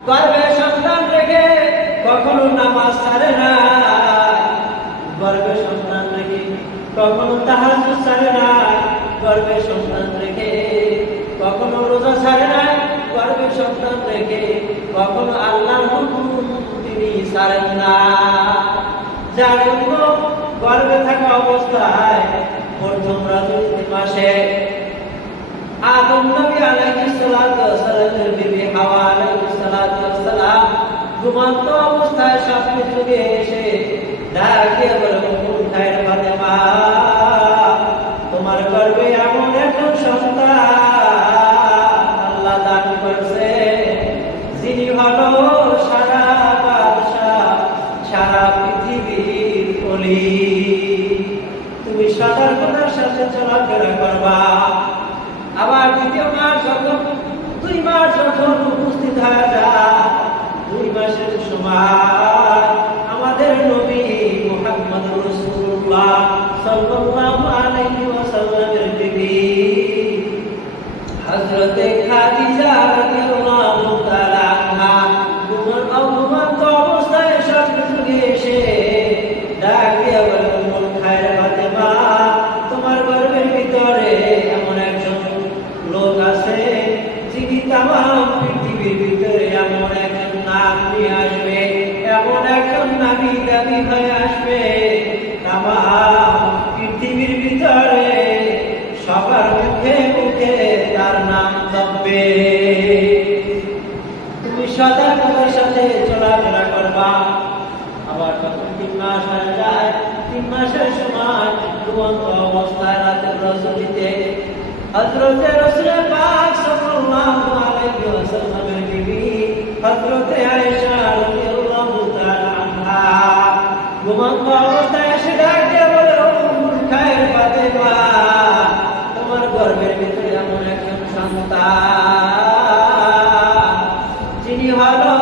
গর্ভে সন্তান রেখে কখনো নামাজ ছাড়ে না, গর্ভে সন্তান রেখে কখনো তাহাজ্জুদ ছাড়ে না, গর্ভে সন্তান রেখে কখনো রোজা ছাড়ে না, গর্ভে সন্তান রেখে কখনো আল্লাহর হুকুম তিনি ছাড়েন না। যার জন্য গর্ভে থাকা অবস্থায় প্রথম রজনী মাসে আদম নবী আলাইহিস সালাতু ওয়াস সালামের বিবি হাওয়া আলাইহিস সালাতু ওয়াস সালাম ঘুমন্ত অবস্থায় স্বপ্নে যুগে এসে ডাক দিয়ে বলে, খায়ের ফাতেমা, তোমার গর্ভে এমন একজন সন্তান আল্লাহ দান করছে যিনি হলো সারা বাদশাহ, সারা পৃথিবীর ওলি। তুমি সতর্কতার সাথে চলাফেরা করবা। আবার দ্বিতীয় মাস যখন 2 মাস যখন উপস্থিত হয়ে যায়, 2 মাসের সময় আমাদের নবী মুহাম্মদুর রাসূলুল্লাহ সাল্লাল্লাহু আলাইহি ওয়াসাল্লামের বিবি হযরতে খাদিজা রাদিয়াল্লাহু তাআলা আনহা ঘুমন্ত অবস্থায় স্বপ্নে যুগে এসে ডাক দিয়ে বলে, খায়ের ফাতেমা, তোমার গর্ভের ভিতরে এমন একজন লোক আছে যিনি তামাম পৃথিবীর ভিতরে এমন একজন নাম নিয়ে আসবে, এমন একজন নামী দাবি হয়ে আসবে, তামাম পৃথিবীর ভিতরে সবার মুখে মুখে তার নাম থাকবে। তুমি সতর্কতার সাথে চলাফেরা করবা। আবার যখন 3 মাস হয়ে যায়, 3 মাসের সময় ঘুমন্ত অবস্থায় রাতের রজনীতে হযরতে রাসূল পাক সাল্লাল্লাহু আলাইহি ওয়াসাল্লামের বিবি হযরতে আয়েশা রাদিয়াল্লাহু তাআলা আনহা ঘুমন্ত অবস্থায় এসে ডাক দিয়ে বলে, ও খায়ের ফাতেমা, তোমার গর্ভের ভিতরে এমন একজন সন্তান যিনি হলো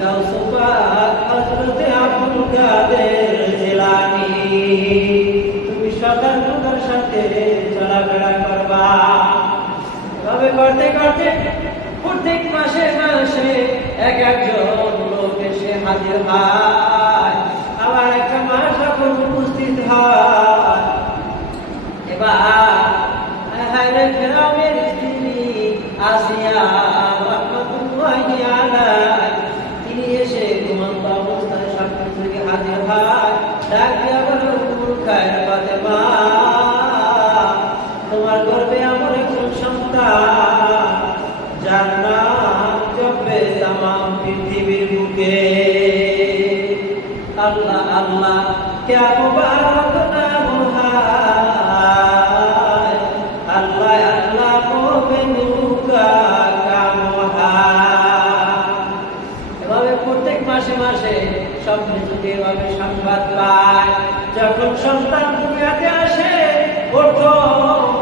গাউসুল পাক হযরতে আব্দুল কাদের জিলানী। তুমি সতর্কতার সাথে চলাফেরা করবা। তবে করতে করতে প্রত্যেক মাসে মাসে এক একজন লোক এসে হাজির হয়। আবার একটা মাস যখন উপস্থিত হয়, এবার ফেরাউনের স্ত্রী আসিয়া রাহমাতুল্লাহি আলাইহা তিনি এসে ঘুমন্ত অবস্থায় স্বপ্নে যুগে হাজির হয়। ডাক দিয়া বলে, খায়ের ফাতেমা, তোমার গর্ভে এমন একজন সন্তান যার নাম জপবে তামাম পৃথিবীর বুকে। আল্লাহ আল্লাহ কে মুবারক নাম হায়, আল্লাহ আল্লাহ কবে নুকা কাম হায়। এভাবে প্রত্যেক মাসে মাসে স্বপ্নে যুগে এভাবে সংবাদ পায়। যখন সন্তান দুনিয়াতে আসে প্রথম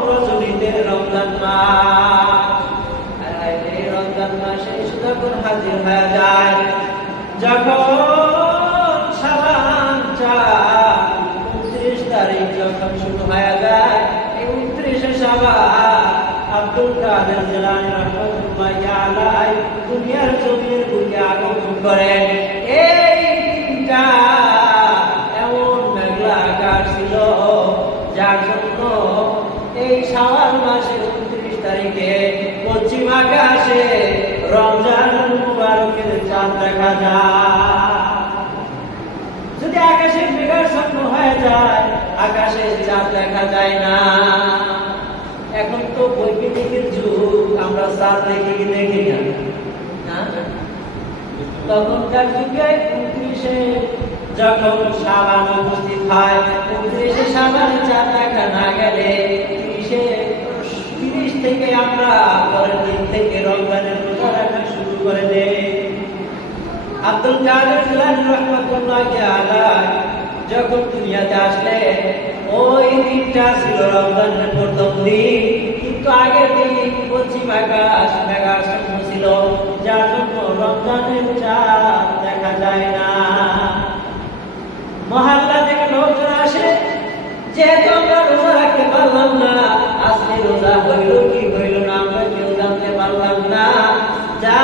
রজনীতে রমজান মাস, এই রমজান মাসে এসে যখন হাজির হয়ে যায়, যখন শাবান 29 তারিখ যখন শুরু হয়ে যায়, এই 29 শাবান আব্দুল কাদের জিলানী রাহমাতুল্লাহি আলাইহি দুনিয়ার জমিনের বুকে আগমন করেন। এই দিনটা এমন মেঘলা আকাশ ছিল যার জন্য এই শাওয়াল মাসের 29 তারিখে পশ্চিম আকাশে রমজান মুবারকের চাঁদ দেখা যায়। যদি আকাশে মেঘাচ্ছন্ন হয়ে যায়, আকাশে চাঁদ দেখা যায় না। এখন তো বৈজ্ঞানিকের যুগ, আমরা চাঁদ দেখি না। তখনকার যুগে 29-এ যখন শাবান উপস্থিত হয়, 29-এ শাবানে চাঁদ দেখা না গেলে 30 থেকে আমরা পরের দিন থেকে রমজানের রোজা রাখা শুরু করে দেই। আব্দুল কাদের জিলানী রাহমাতুল্লাহি আলাইহি যখন দুনিয়াতে আসলে ওই দিনটা ছিল রমজানের প্রথম দিন, কিন্তু আগের দিন পশ্চিম আকাশ মেঘাচ্ছন্ন ছিল, যার জন্য রমজানের চাঁদ দেখা যায় না। মহল্লা থেকে লোকজন আসে, যেহেতু আমরা রোজা রাখতে পারলাম না, আজকে রোজা হইল কি হইল না আমরা কেউ জানতে পারলাম না, যা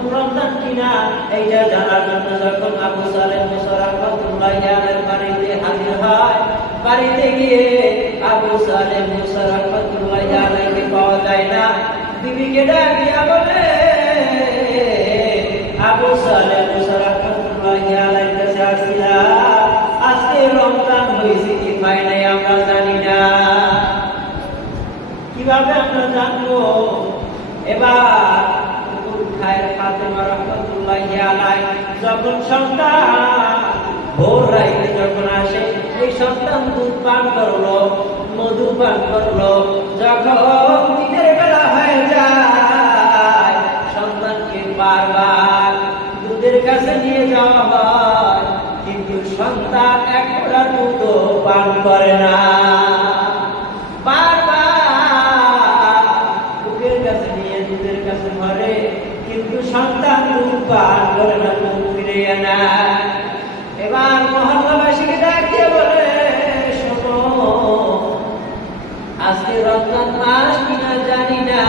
প্রথম রমজান কিনা এইটা জানার জন্য যখন আবু সালেহ মুসা রাহমাতুল্লাহি আলাইহির বাড়িতে হাজির হয়, বাড়িতে গিয়ে আবু সালেহ মুসা রাহমাতুল্লাহি আলাইহি পাওয়া যায় না। বিবিকে ডাক দিয়া বলে, আবু সালেহ মুসা রাহমাতুল্লাহি আলাইহির কাছে আসছিলাম, আজকে রমজান হয়েছে কি হয় নাই আমরা জানি না, কিভাবে আমরা জানবো? এবার ফাতেমা রাহমাতুল্লাহি আলাইহা যখন সন্তান ভোর রাইতে যখন আসে, এই সন্তান দুধ পান করলো, মধু পান করলো, যখন দিনের বেলা হয়ে যায় সন্তানকে বারবার দুধের কাছে নিয়ে যাওয়া হয়, কিন্তু সন্তান এক ফোঁটা দুধও পান করে না। সন্তান দুধ পান করে না, মুখ ফিরিয়ে না। এবার মহল্লাবাসীকে ডাক দিয়ে বলে, শোনো, আজকে রমজান মাস কিনা জানি না,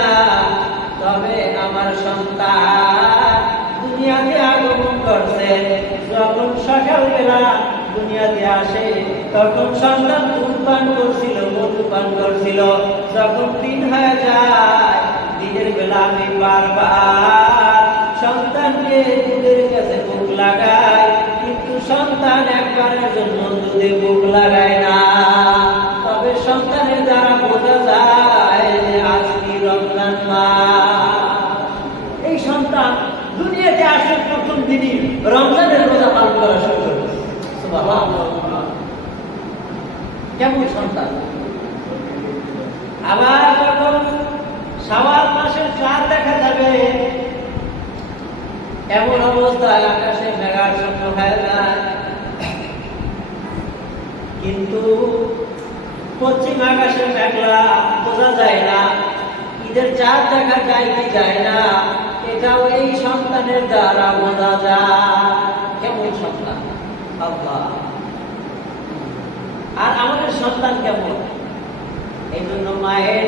তবে আমার সন্তান দুনিয়াতে আগমন করছে। যখন সকালবেলা দুনিয়াতে আসে তখন সন্তান দুধ পান করছিল, মধু পান করছিল। যখন দিন হয়ে যায়, দিনের বেলা আমি বারবার সন্তানকে দুধের কাছে মুখ লাগাই, কিন্তু সন্তান একবারের জন্য দুধে মুখ লাগায় না। তবে সন্তানের দ্বারা বোঝা যায় যে আজকে রমজান মাস। এই সন্তান দুনিয়াতে আসার প্রথম দিনই রমজানের রোজা পালন করা শুরু করে। সুবহানাল্লাহ, কেমন সন্তান! আবার যখন শাওয়াল মাসের চাঁদ দেখা যাবে, এমন অবস্থায় আকাশে মেঘাচ্ছন্ন হয়ে যায়, কিন্তু পশ্চিম আকাশে মেঘলা বোঝা যায় না, ঈদের চাঁদ দেখা যায় কি যায় না, এটাও এই সন্তানের দ্বারা বোঝা যায়। কেমন সন্তান! আল্লাহ! আর আমাদের সন্তান কেমন? এই জন্য মায়ের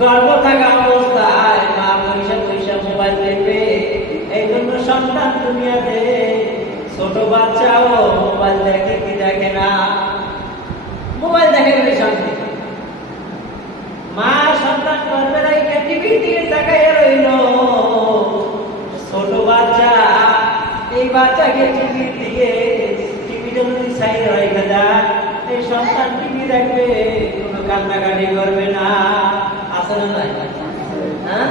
গর্ভ থাকা অবস্থায় মা পয়সা পয়সা মোবাইল দেখবে। এই জন্য সন্তান দুনিয়াতে ছোট বাচ্চাও মোবাইল দেখে কি দেখে না? মোবাইল দেখে শান্তি। মা সন্তান গর্ভে রেখে টিভি দিয়ে তাকায় রইল, ছোট বাচ্চা এই বাচ্চাকে টিভির দিকে, টিভিটা যদি সাইড রেখে যায়, এই সন্তান টিভি দেখবে, কোনো কান্নাকাটি করবে না। আছে না নাই? হ্যাঁ,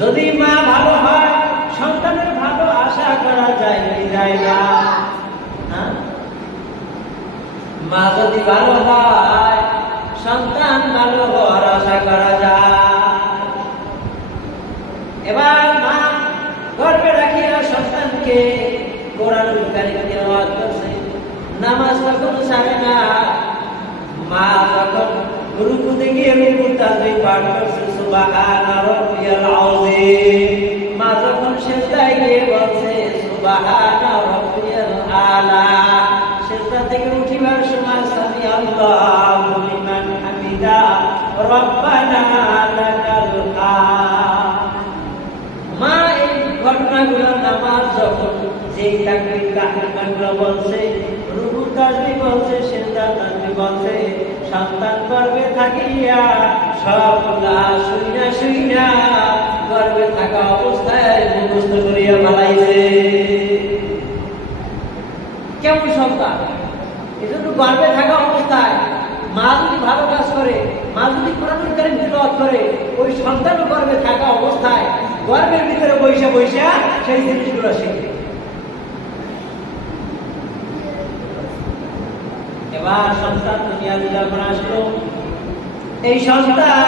যদি মা ভালো হয় সন্তানের ভালো আশা করা যায় কি যায় না? মা যদি ভালো হয় সন্তান ভালো হওয়ার আশা করা যায়। এবার মা গর্ভে রাখিয়া সন্তানকে কোরআনুল কারীম তেলাওয়াত করছে, নামাজ কখনো ছাড়ে না। মা যখন রুকুতে গিয়ে রুকুর তাসবিহ পাঠ করছে, সুবহানা রাব্বিয়াল আযীম। মা যখন সিজদায় গিয়ে বলছে সুবহানা রাব্বিয়াল আলা, সিজদা থেকে উঠিবার সময় সামি আল্লাহু লিমান হামিদা রব্বানা লাকাল হামদ। মা এই ঘটনাগুলো নামাজ যখন যেই তাকবীর তাহমিদগুলো বলছে, রুকুর তাসবিহ বলছে, সিজদা তাসবিহ বলছে, সন্তান গর্ভে থাকিয়া সবগুলা শুইনা শুইনা গর্ভে থাকা অবস্থায় মুখস্থ করিয়া ফেলাইছে। কেমন সন্তান! এজন্য গর্ভে থাকা অবস্থায় মা যদি ভালো কাজ করে, মা যদি কোরআনুল কারীম তেলাওয়াত করে, ওই সন্তানও গর্ভে থাকা অবস্থায় গর্ভের ভিতরে বৈশা বৈশা সেই জিনিসগুলো শিখবে। এবার সন্তান দুনিয়াতে যখন আসলো, এই সন্তান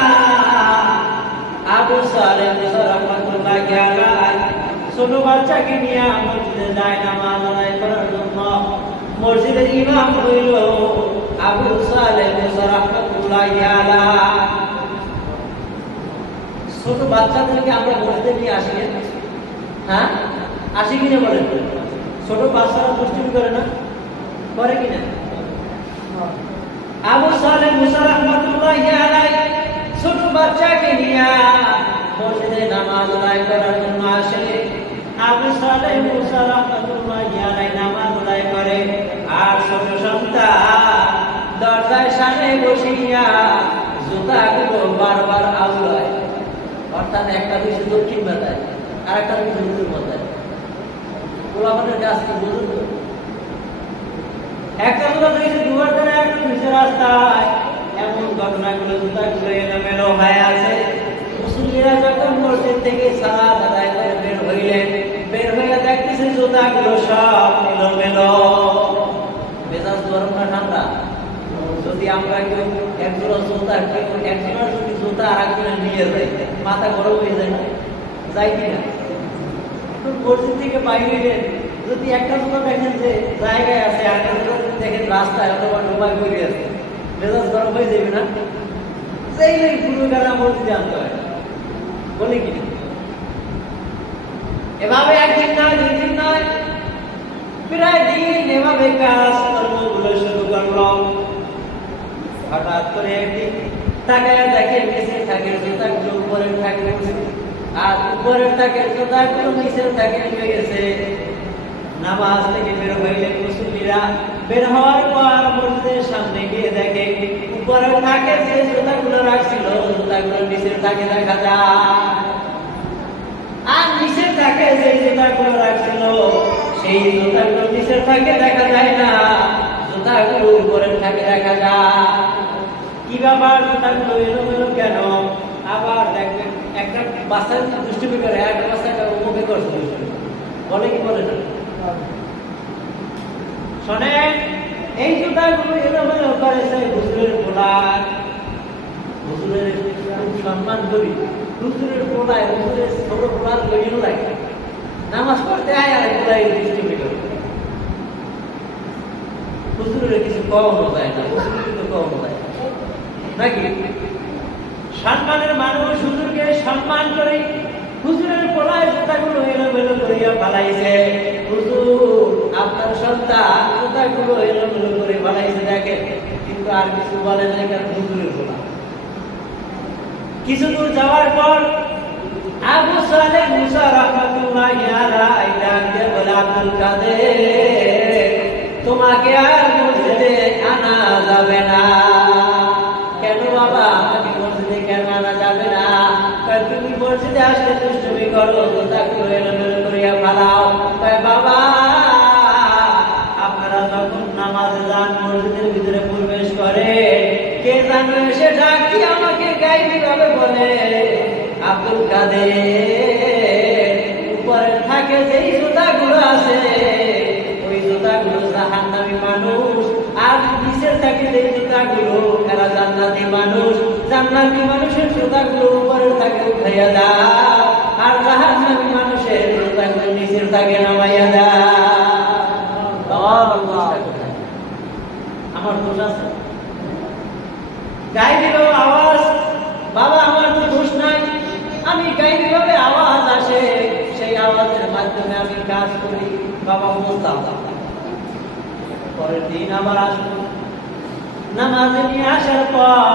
আবু সালেহ মুসা রাহমাতুল্লাহি আলাইহি ছোট বাচ্চাকে নিয়ে মসজিদে যায় নামাজ আদায় করার জন্য। মসজিদের ইমাম হইল আবু সালেহ মুসা রাহমাতুল্লাহি আলাইহি। ছোট বাচ্চাদেরকে আমরা মসজিদে নিয়ে আসি, হ্যাঁ আসি কিনা বলেন? ছোট বাচ্চারা দুষ্টুমি করে না? করে কিনা? আবু সালেহ মুসা রাহমাতুল্লাহি আলাইহি ছোট বাচ্চাকে নিয়ে মসজিদে নামাজ আদায় করার জন্য আসে। আবু সালেহ মুসা রাহমাতুল্লাহি আলাইহি নামাজ আদায় করে, আর ছোট সন্তান দরজার সামনে বসিয়া জুতাগুলো বারবার আওড়ায়। অর্থাৎ একটা দিছে দক্ষিণ মাথায় আর একটা দিছে উত্তর মাথায়। গোলামের কাজ কি বুঝুন? একটা জুতা দিয়েছে দুয়ার দ্বারা, একটা দিয়েছে রাস্তায়। এমন ঘটনাগুলো জুতাগুলো এলোমেলো হয়ে আছে। মুসল্লিরা যখন মসজিদ থেকে সালাত আদায় করে বের হইয়া দেখতেছে জুতাগুলো সব এলোমেলো। মেজাজ গরম না ঠান্ডা? যদি আমরা কেউ একজোড়া জুতা একজনের যদি জুতা আর একজনের নিয়ে যায়, মাথা গরম হয়ে যায় না? যাই কিনা? মসজিদ থেকে বাইরে যদি একটা জুতা দেখেন যে জায়গায় আছে, আর একটা জুতা দেখেন রাস্তায় অথবা ডোবায় বইরে আছে, মেজাজ গরম হয়ে যাবে না? সেইটাই পুরো গানা মসজিদে আনতে হয়, বলে কি? এভাবে একদিন নয়, দুই দিন নয়, প্রায় দিন এভাবে কাজ কর্মগুলো শুরু করলো। হঠাৎ করে একদিন তাকায় দেখে নিচে থাকে জুতাগুলো উপরের থাকে, আর উপরের থাকে জুতাগুলো নিচের থাকে নেমে গেছে। নামাজ থেকে বের হইলে মুসল্লিরা বের হওয়ার পর মসজিদের সামনে গিয়ে দেখে উপরের থাকে যে জুতাগুলো রাখছিল জুতাগুলো নিচের থাকে দেখা যায়, আর নিচের থাকে যে জুতাগুলো রাখছিল সেই জুতাগুলো নিচের থাকে দেখা যায় না, জুতাগুলো উপরের থাকে দেখা যায়। কি ব্যাপার, জুতাগুলো এলোমেলো কেন? আবার দেখবেন একটা বাচ্চা দুষ্টুমি করে, একটা বাচ্চাটা উপভোগ করছে, বলে কি বলে না? শোনেন, এই জুতাগুলো এলোমেলো করেছে হুজুরের পোলার। হুজুরের সম্মান করি, হুজুরের পোলায় হুজুরের ছোট পোলার গড়িও লাগে, নামাজ পড়তে আয় আর পোলাই দুষ্টুমি করে। হুজুরের কিছু কম যায় না, হুজুরের কিছু কম যায় নাকি? সম্মানের মানুষ হুজুরকে সম্মান করে হুজুরের পোলায় জুতাগুলো এলোমেলো করিয়া ফালাইছে। হুজুর আপনার সন্তান জুতাগুলো এলোমেলো করে ফালাইছে দেখেন, কিন্তু আর কিছু বলে না, কারণ হুজুরের পোলা। কিছু দূর যাওয়ার পর আবু সালেহ মুসা রাহমাতুল্লাহি আলাইহি ডাকতে বলে, আব্দুল কাদের, তোমাকে আর মসজিদে আনা যাবে না। কেন বাবা, আমাকে মসজিদে কেন আনা যাবে না? তুমি মসজিদে আসলে দুষ্টুমি করো, জুতাগুলো এলোমেলো করিয়া ফালাও। বাবা, আপনারা যখন নামাজে যান মসজিদের ভিতরে প্রবেশ করে, কে জানো এসে ডাক দিয়ে আমাকে গাইবি ভাবে বলে, আব্দুল কাদের, উপরে থাকে যেই জুতাগুলো আছে ওই জুতাগুলো জাহান্নামী মানুষ, আর নিচের থাকে যেই জুতাগুলো এরা জান্নাতি মানুষ। জান্নাতি মানুষের জুতাগুলো উপরে থাকে উঠাইয়া দাও, আর জাহান্নামী মানুষের জুতাগুলো নিচের থাকে নামাইয়া দাও। আমার দোষ আছে? গাইবি ভাবে আওয়াজ, বাবা আমার তো দোষ নাই, আমি গাইবি ভাবে আওয়াজ আসে, সেই আওয়াজের মাধ্যমে আমি কাজ করি, বাবা বুঝতাম। পরের দিন আবার আসবো, নামাজে নিয়ে আসার পর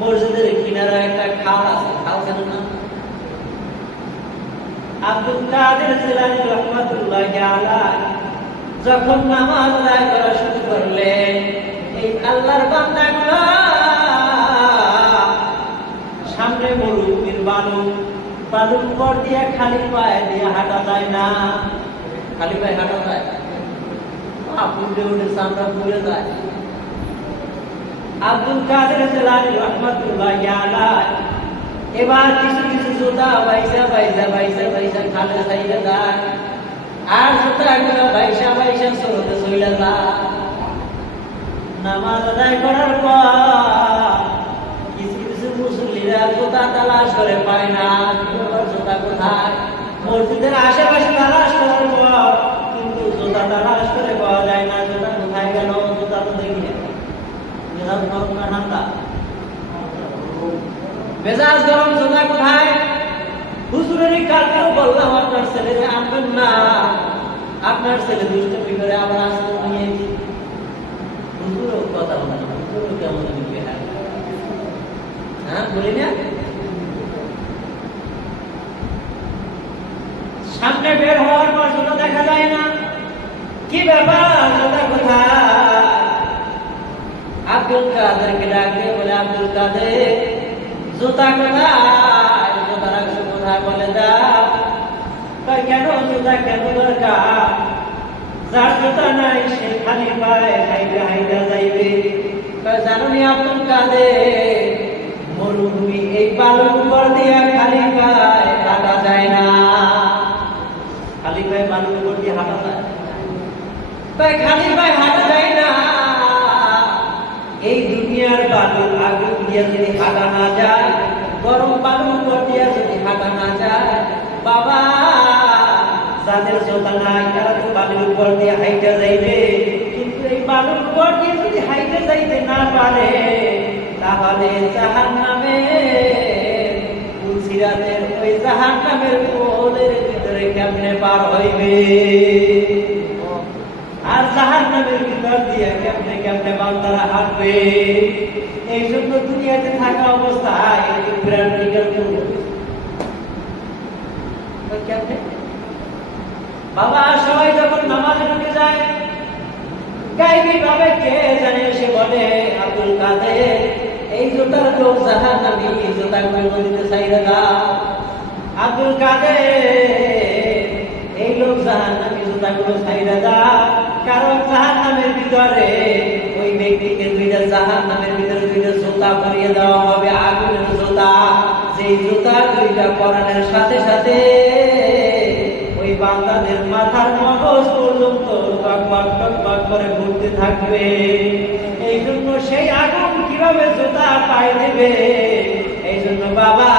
মসজিদের কিনারে একটা খাল আছে, খাল কেন না? আব্দুল কাদের জিলানী রাহমাতুল্লাহি আলাইহি যখন নামাজ আদায় করা শুরু করলেন, এই আল্লাহর বান্দাগুলো সামনে মরুভূমির বালুর উপর দিয়ে খালি পায়ে দিয়ে হাঁটা যায় না, খালি পায়ে হাঁটা যায়, উঠে উঠে চামড়া পুড়ে যায়। আব্দুল কাদের জিলানী রাহমাতুল্লাহি আলাইহি এবার কিছু কিছু জুতা বাইসা বাইসা বাইসা বাইসা খালে চাইলে যায়, আর জুতাগুলো বাইসা বাইসা স্রোতে চলে যায়। নামাজ আদায় করার পর কিছু কিছু মুসল্লিরা জুতা তালাশ করে পায় না, জুতা কোথায়? মসজিদের আশেপাশে তালাশ করার পর কিন্তু জুতা তালাশ করে পাওয়া যায় না। জুতা কোথায় গেল? জুতা তো দেখি না। মেজাজ গরম না ঠান্ডা? মেজাজ গরম। জুতা কোথায়? হুজুরের কালকেও বললাম আপনার ছেলে আনবেন না, আপনার ছেলে দুষ্টমি করে আবার আসতে নিয়ে হুজুরও কথা বলে না, হুজুরও কেমন নিবে? হ্যাঁ বলি না? সামনে বের হওয়ার পর জুতা দেখা যায় না। কি ব্যাপার, জুতা কোথায়? আব্দুল কাদেরকে ডাক দিয়ে বলে, আব্দুল কাদের, জুতা কোথায়? জুতা রাখছো কোথায়? বলে দাও। কেন জুতা কেন দরকার? যার জুতা নাই সে খালি পায়ে হাইটা হাইটা যাইবে। জানো নি আব্দুল কাদের, মরুভূমি এই বালুর উপর দিয়ে খালি পায়ে হাঁটা যায় না। খালি পায়ে বালুর উপর দিয়ে হাঁটা যায়? খালি পায়ে হাঁটা যায় না। এই দুনিয়ার বালুর আগুন দিয়ে যদি হাঁটা না যায়, গরম বালুর উপর দিয়ে যদি হাঁটা না যায়, বাবা যাদের জোতা নাই তারা তো বালুর উপর দিয়ে হাইটা যাইবে। কিন্তু এই বালুর উপর দিয়ে যদি হাইটা যাইতে না পারে, তাহলে জাহান্নামে পুলসিরাতের ওই জাহান্নামের কোলের ভিতরে কেমনে পার হইবে? আর জাহান্নামের ভিতর দিয়ে কেমনে কেমনে বান্দারা হাঁটবে? এই জন্য দুনিয়াতে থাকা অবস্থায় একটু প্র্যাকটিক্যাল করব। কেমনে? বাবা সবাই যখন নামাজে ঢুকে যায়, গায়েবী ভাবে কে জানে সে বলে, আব্দুল কাদের, এই জুতার লোক জাহান্নামী, জুতা গুলো দিতে চাইরা দাও। আব্দুল কাদের, এই লোক জাহান্নামী, জুতা গুলো চাইরা দাও। কারণ জাহান্নামের ভিতরে ওই ব্যক্তিকে জাহান্নামের ভিতরে দুইটা জুতা পরিয়ে দেওয়া হবে, আগুনের জুতা। যেই জুতা দুইটা পরানোর সাথে সাথে ওই বান্দাদের মাথার মগজ পর্যন্ত টকবক টকবক করে ঘুরতে থাকবে। এই জন্য সেই আগুন কিভাবে জুতা পাই দেবে? এই জন্য বাবা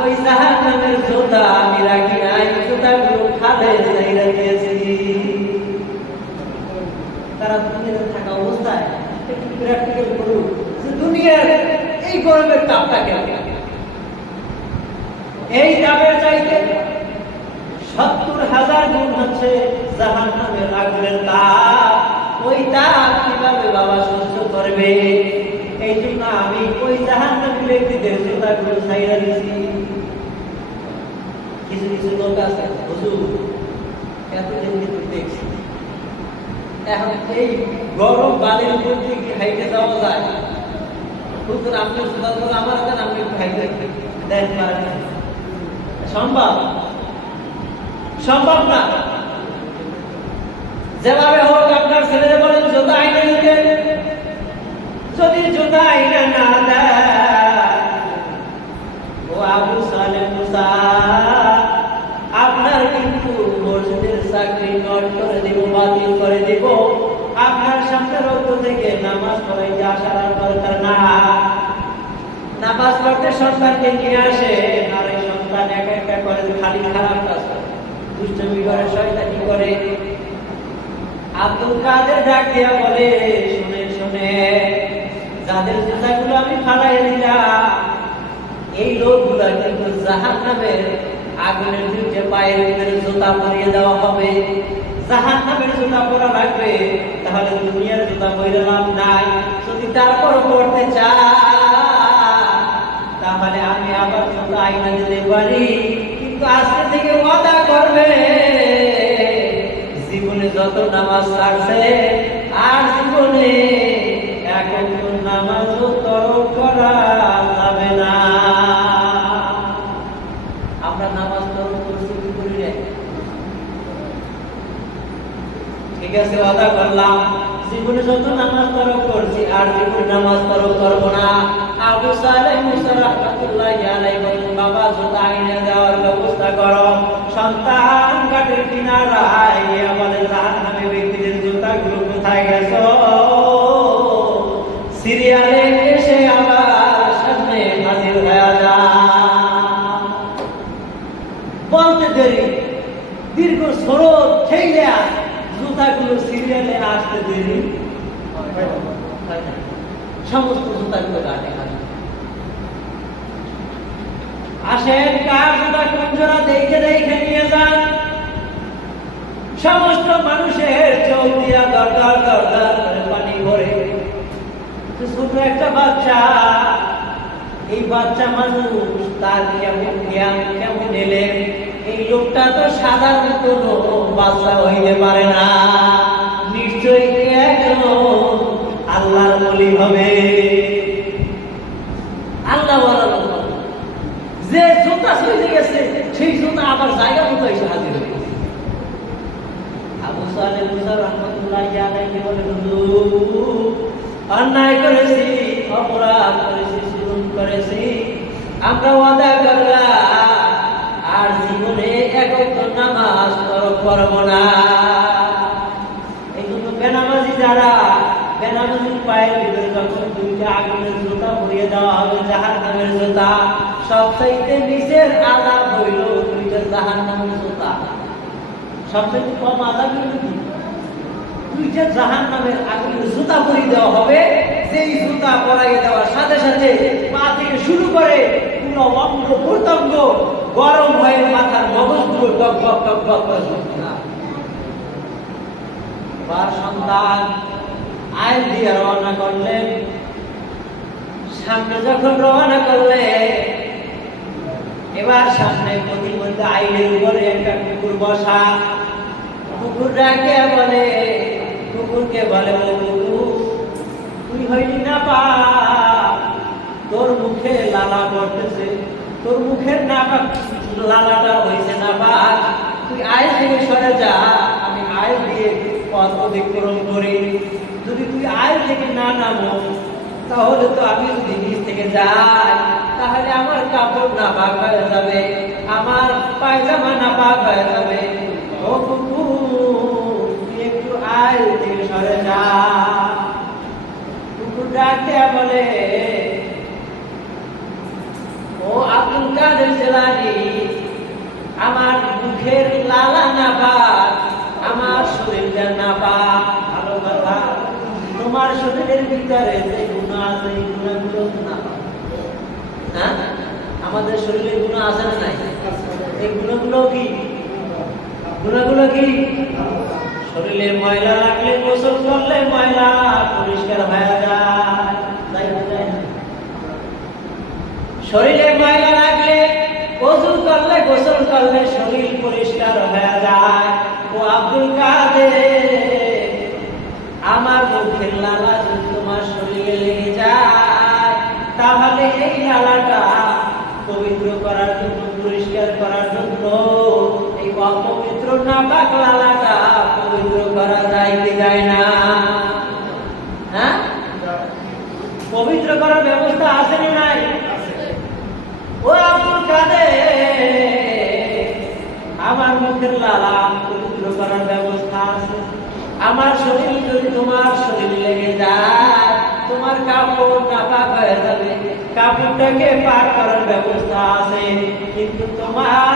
ওই জাহান্নামের জুতা আমি রাখি নাই, জুতাগুলো খালে চাইরা দিয়েছি। তারা দুনিয়াতে থাকা অবস্থায় একটু প্র্যাকটিক্যাল করুন যে দুনিয়ার এই গরমের তাপটা কেমন। এই তাপের চাইতে 70,000 গুণ হচ্ছে জাহান্নামের আগুনের তাপ। ওই তাপ কিভাবে বাবা সহ্য করবে? এই জন্য আমি ওই জাহান্নামী ব্যক্তিদের জুতাগুলো ছাইরা দিয়েছি। কিছু কিছু লোক আছে, হুজুর এতদিন কিন্তু দেখছি, এখন এই গরম বালির উপর দিয়ে কি হাইটে যাওয়া যায়? হুজুর আপনি জুতা করে আমার দেন, আপনি একটু হাইটে দেন, পারেন? সম্ভব? সম্ভব না। যেভাবে হোক আপনার ছেলেদের বলেন জুতা আইনা দিতে। যদি জুতা আইনা না দেয়, ও আবু সালেম মুসা, আপনার কিন্তু মসজিদের চাকরি নট করে দিব, বাতিল করে দিব। আপনার সামনে রক্ত থেকে নামাজ পড়াইতে আসার আর দরকার না। নামাজ পড়তে সন্তানকে নিয়ে আসে, আর এই সন্তান একা একা করে খালি খারাপ কাজ করে, দুষ্টমি করে, শয়তানি করে। আব্দুল কাদের ডাক দিয়া বলে, শুনে শুনে যাদের জুতাগুলো আমি ফালাই দিলাম, এই লোকগুলা কিন্তু জাহান্নামের আগুনের দুইটা পায়ের ভিতরে জুতা পরিয়ে দেওয়া হবে। জাহান্নামের জুতা পরা লাগবে, তাহলে দুনিয়ার জুতা পরে লাভ নাই। যদি তারপর পড়তে চায়, তাহলে আমি আবার জুতা আইনা দিতে পারি। কিন্তু আজকে থেকে ওয়াদা করবে, জীবনে যত নামাজ ছাড়ছে আর জীবনে এখন নামাজ তরক করা যাবে না। আমরা নামাজ তরক করছি কি করি রে? ঠিক আছে, ওয়াদা করলাম জীবনে যত নামাজ তরক করছি আর জীবনে নামাজ তরক করবো না। আবু সালেহ মুসা রাহমাতুল্লাহি আলাইহি বলেন, বাবা জুতা আইনা দেওয়ার ব্যবস্থা করো। সন্তান ঘাটের কিনারায় গিয়ে বলে, জাহান্নামী ব্যক্তিদের জুতাগুলো কোথায় গেছো? সিরিয়ালে এসে আবার সামনে হাজির হয়ে যায়। বলতে দেরি, দীর্ঘ স্রোত ঠেলে জুতাগুলো সিরিয়ালে আসতে দেরি, সমস্ত জুতাগুলো ঘাটে আসেন। কার জুতা কোন জোড়া দেখে দেখে নিয়ে যান। সমস্ত মানুষের চোখ দিয়া দরকার দরকার করে পানি ভরে। ছোট একটা বাচ্চা এই বাচ্চা মানুষ তার কেমন জ্ঞান কেমন এলেন, এই লোকটা তো সাধারণ কোনো বাচ্চা হইতে পারে না, নিশ্চয়ই একজন আল্লাহর ওলি হবে। আল্লাহ বলা যে জুতা চলে গেছে সেই জুতা আবার জায়গা মতো এসে হাজির হয়ে গেছে। আবু সালেহ মুসা রহমাতুল্লাহ আলাইহি বলে, হুজুর অন্যায় করেছি, অপরাধ করেছি, জুলুম করেছি, আমরা ওয়াদা করলাম আর জীবনে এক ওয়াক্ত নামাজ পড়ব না। এই জন্য বেনামাজি যারা, বেনামাজির পায়ের ভিতরে যখন দুইটা আগুনের জুতা পরিয়ে দেওয়া হবে, জাহান্নামের জুতা, সবচাইতে নিচের আযাব হইল দুইটা জাহান্নামের জুতা। সবচাইতে কম আযাব হইল কি? দুইটা জাহান্নামের আগুনের জুতা পরিয়ে দেওয়া হবে, সেই জুতা পরাইয়ে দেওয়ার সাথে সাথে পা থেকে শুরু করে পুরো অঙ্গ প্রত্যঙ্গ গরম হয়ে মাথার মগজগুলো টক টক টক টক করে জ্বলছে না। এবার সন্তান আইন দিয়ে রওনা করলেন। সামনে যখন রওনা করলে, এবার সামনে প্রতিমধ্যে আইনের উপরে একটা কুকুর বসা। কুকুর ডাকে বলে, কুকুরকে বলে, ও কুকুর তুই হইলি না পাক, তোর মুখে লালা পড়তেছে, তোর মুখের না পাক লালাটা হয়েছে না পাক, তুই আইন থেকে সরে যা, আমি আইন দিয়ে পথ অতিক্রম করি। যদি তুই আইন থেকে না নামো তাহলে তো আমি যদি নিচ থেকে যাই তাহলে আমার কাপড় না পাক হয়ে যাবে, আমার পায়জামা না পাক হয়ে যাবে। ও কুকুর তুই একটু আইন থেকে সরে যা। কুকুর ডাকতে বলে, ও আব্দুল কাদের জিলানী, আমার মুখের লালা না পাক, আমার শরীরটা না পাক, ভালো কথা, তোমার শরীরের ভিতরে যে গুনাহ আছে এই গুনাহগুলো না পাক। হ্যাঁ, আমাদের শরীরে গুনাহ আছে না নাই? এই গুনাহগুলো কি? গুনাহগুলো কি? শরীরে ময়লা লাগলে গোসল করলে ময়লা পরিষ্কার হয়ে যায়, তাই না? শরীরে ময়লা লাগলে ওযু করলে গোসল করলে শরীর পরিষ্কার হয়ে যায়। ও আব্দুল কাদের, আমার মুখের লালা যদি তোমার শরীরে লেগে যায় তাহলে এই লালাটা পবিত্র করার জন্য, পরিষ্কার করার জন্য এই অপবিত্র নাপাক লালাটা পবিত্র করা যায় কি যায় না? হ্যাঁ, পবিত্র করার ব্যবস্থা আছে না নাই? ও আব্দুল কাদের, আমার মুখের লালা পবিত্র করার ব্যবস্থা আছে। আমার শরীর যদি তোমার শরীর লেগে যায় তোমার কাপড় নাপাক হয়ে যাবে, কাপড়টাকে পাক করার ব্যবস্থা আছে, কিন্তু তোমার